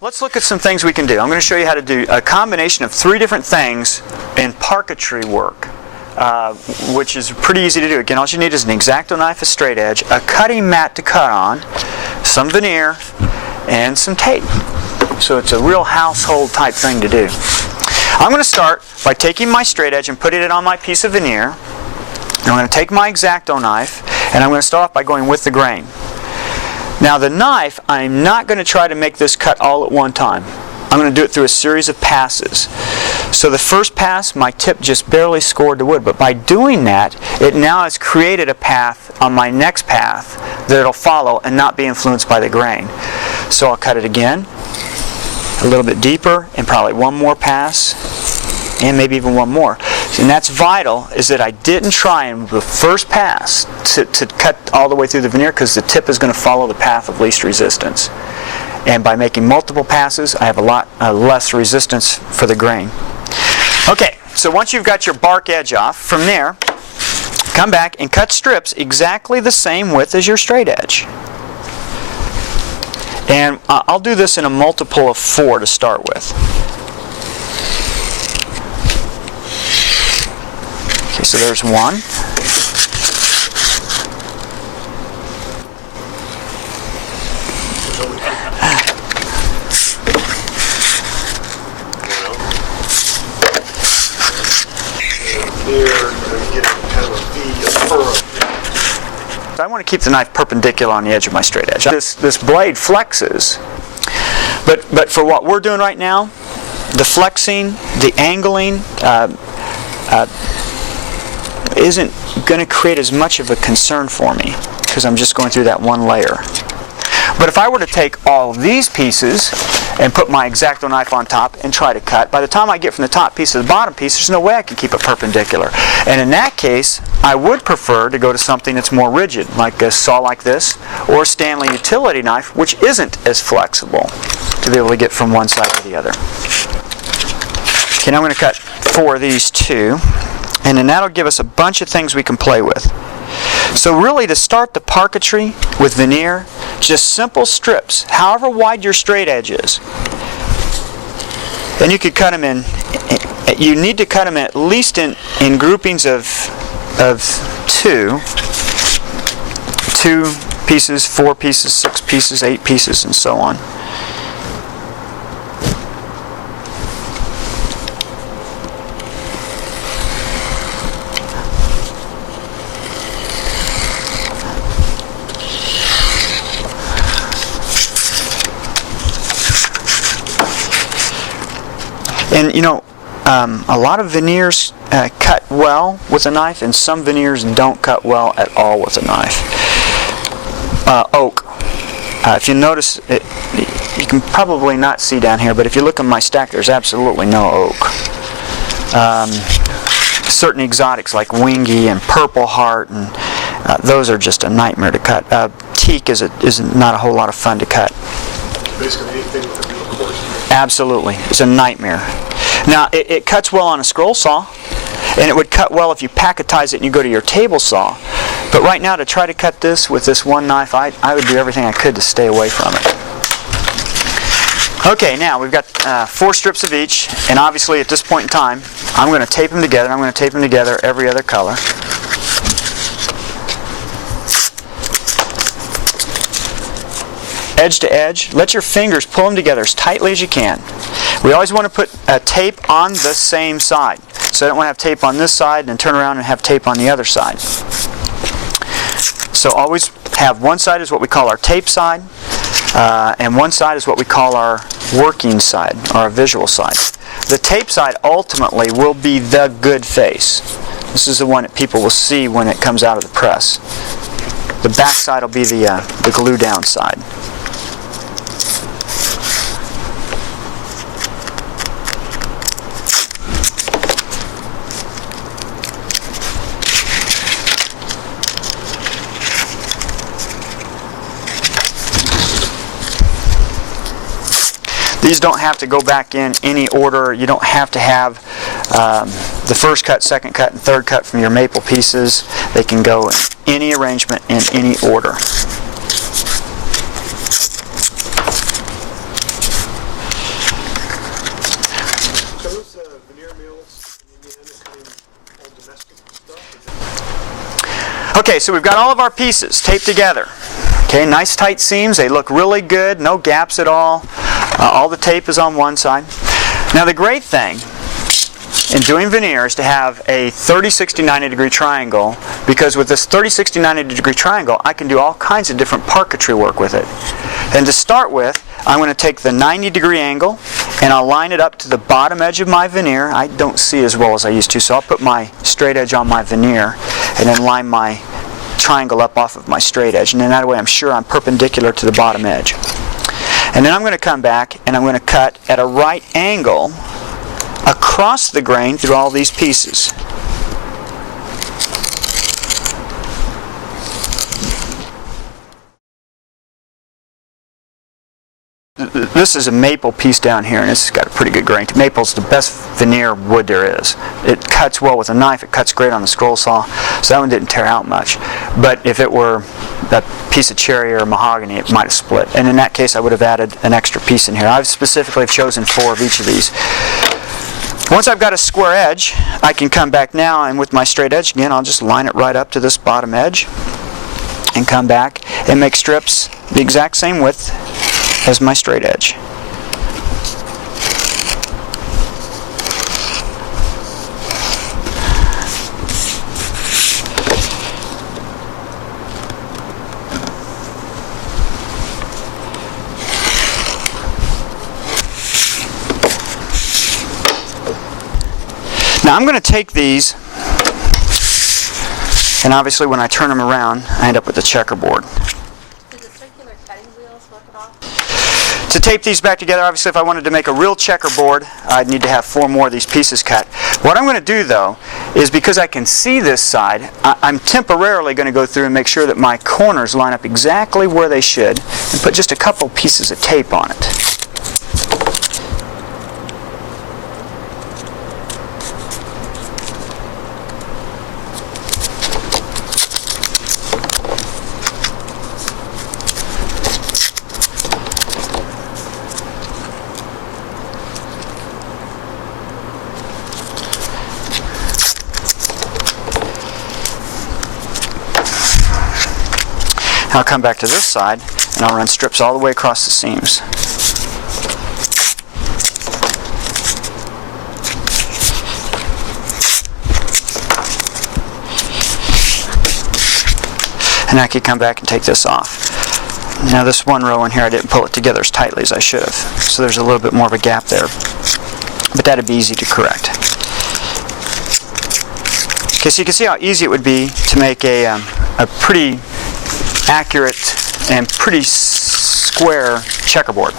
let's look at some things we can do. I'm going to show you how to do a combination of 3 different things in parquetry work, which is pretty easy to do. Again, all you need is an X-Acto knife, a straight edge, a cutting mat to cut on, some veneer, and some tape. So it's a real household type thing to do. I'm going to start by taking my straight edge and putting it on my piece of veneer. I'm going to take my X-Acto knife, and I'm going to start off by going with the grain. Now the knife, I'm not going to try to make this cut all at one time. I'm going to do it through a series of passes. So the first pass, my tip just barely scored the wood, but by doing that, it now has created a path on my next path that it'll follow and not be influenced by the grain. So I'll cut it again, a little bit deeper, and probably one more pass, and maybe even one more. And that's vital, is that I didn't try in the first pass to cut all the way through the veneer, because the tip is going to follow the path of least resistance. And by making multiple passes, I have a lot less resistance for the grain. Okay, so once you've got your bark edge off, from there, come back and cut strips exactly the same width as your straight edge. And I'll do this in a multiple of 4 to start with. Okay, so there's one. I want to keep the knife perpendicular on the edge of my straight edge. This blade flexes, but for what we're doing right now, the flexing, the angling isn't going to create as much of a concern for me, because I'm just going through that one layer. But if I were to take all these pieces and put my X-Acto knife on top and try to cut, by the time I get from the top piece to the bottom piece, there's no way I can keep it perpendicular. And in that case, I would prefer to go to something that's more rigid, like a saw like this, or a Stanley utility knife, which isn't as flexible to be able to get from one side to the other. Okay, now I'm going to cut 4 of these too, and then that'll give us a bunch of things we can play with. So really, to start the parquetry with veneer, just simple strips, however wide your straight edge is. And you could cut them in, you need to cut them at least in groupings of 2 pieces, 4 pieces, 6 pieces, 8 pieces, and so on. And you know, a lot of veneers cut well with a knife, and some veneers don't cut well at all with a knife. Oak. If you notice, you can probably not see down here, but if you look at my stack, there's absolutely no oak. Certain exotics like Wingy and Purple Heart, and those are just a nightmare to cut. Teak is not a whole lot of fun to cut. Basically anything with a real coarse. Absolutely. It's a nightmare. Now, it cuts well on a scroll saw, and it would cut well if you packetize it and you go to your table saw. But right now, to try to cut this with this one knife, I would do everything I could to stay away from it. Okay, now we've got 4 strips of each, and obviously at this point in time, I'm going to tape them together. I'm going to tape them together every other color. Edge to edge. Let your fingers pull them together as tightly as you can. We always want to put tape on the same side. So I don't want to have tape on this side and then turn around and have tape on the other side. So always have one side is what we call our tape side, and one side is what we call our working side, or our visual side. The tape side ultimately will be the good face. This is the one that people will see when it comes out of the press. The back side will be the glue down side. These don't have to go back in any order. You don't have to have the first cut, second cut, and third cut from your maple pieces. They can go in any arrangement in any order. Okay, so we've got all of our pieces taped together. Okay, nice tight seams. They look really good. No gaps at all. All the tape is on one side. Now the great thing in doing veneer is to have a 30, 60, 90 degree triangle, because with this 30, 60, 90 degree triangle I can do all kinds of different parquetry work with it. And to start with, I'm going to take the 90 degree angle and I'll line it up to the bottom edge of my veneer. I don't see as well as I used to, so I'll put my straight edge on my veneer and then line my triangle up off of my straight edge, and then that way I'm sure I'm perpendicular to the bottom edge. And then I'm going to come back and I'm going to cut at a right angle across the grain through all these pieces. This is a maple piece down here, and it's got a pretty good grain. Maple's the best veneer wood there is. It cuts well with a knife, it cuts great on the scroll saw, so that one didn't tear out much. But if it were a piece of cherry or mahogany, it might have split. And in that case I would have added an extra piece in here. I've specifically chosen 4 of each of these. Once I've got a square edge, I can come back now, and with my straight edge again, I'll just line it right up to this bottom edge and come back and make strips the exact same width as my straight edge. Now I'm going to take these, and obviously when I turn them around I end up with a checkerboard. Do the circular cutting wheels work at all? To tape these back together, obviously if I wanted to make a real checkerboard, I'd need to have 4 more of these pieces cut. What I'm going to do though is, because I can see this side, I'm temporarily going to go through and make sure that my corners line up exactly where they should and put just a couple pieces of tape on it. I'll come back to this side and I'll run strips all the way across the seams. And I can come back and take this off. Now this one row in here, I didn't pull it together as tightly as I should have, so there's a little bit more of a gap there, but that'd be easy to correct. Okay, so you can see how easy it would be to make a pretty accurate and pretty square checkerboard.